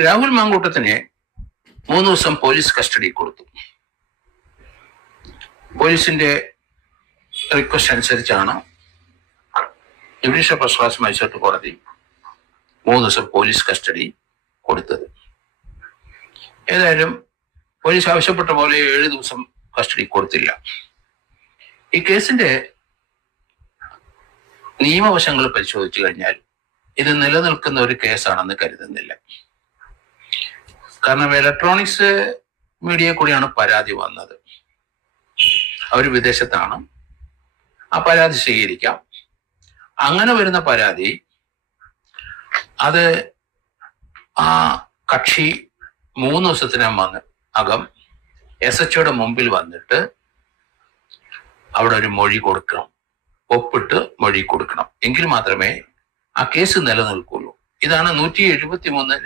രാഹുൽ മാങ്കൂട്ടത്തിനെ 3 ദിവസം police custody കൊടുത്തു. പോലീസിന്റെ റിക്വസ്റ്റ് അനുസരിച്ചാണ് ജുഡീഷ്യൽ ഫസ്റ്റ് ക്ലാസ് മജിസ്ട്രേറ്റ് കോടതി 3 ദിവസം പോലീസ് കസ്റ്റഡി കൊടുത്തത്. ഏതായാലും പോലീസ് ആവശ്യപ്പെട്ട പോലെ 7 ദിവസം കസ്റ്റഡി കൊടുത്തില്ല. ഈ കേസിന്റെ നിയമവശങ്ങൾ പരിശോധിച്ചു കഴിഞ്ഞാൽ ഇത് നിലനിൽക്കുന്ന ഒരു കേസാണെന്ന് കരുതുന്നില്ല. കാരണം ഇലക്ട്രോണിക്സ് മീഡിയ കൂടിയാണ് പരാതി വന്നത്. അവർ വിദേശത്താണ്. ആ പരാതി സ്വീകരിക്കാം. അങ്ങനെ വരുന്ന പരാതി അത് ആ കക്ഷി 3 ദിവസത്തിനകം SHOയുടെ മുമ്പിൽ വന്നിട്ട് അവിടെ ഒരു മൊഴി കൊടുക്കണം, ഒപ്പിട്ട് മൊഴി കൊടുക്കണം. എങ്കിൽ മാത്രമേ ആ കേസ് നിലനിൽക്കുള്ളൂ. ഇതാണ് 173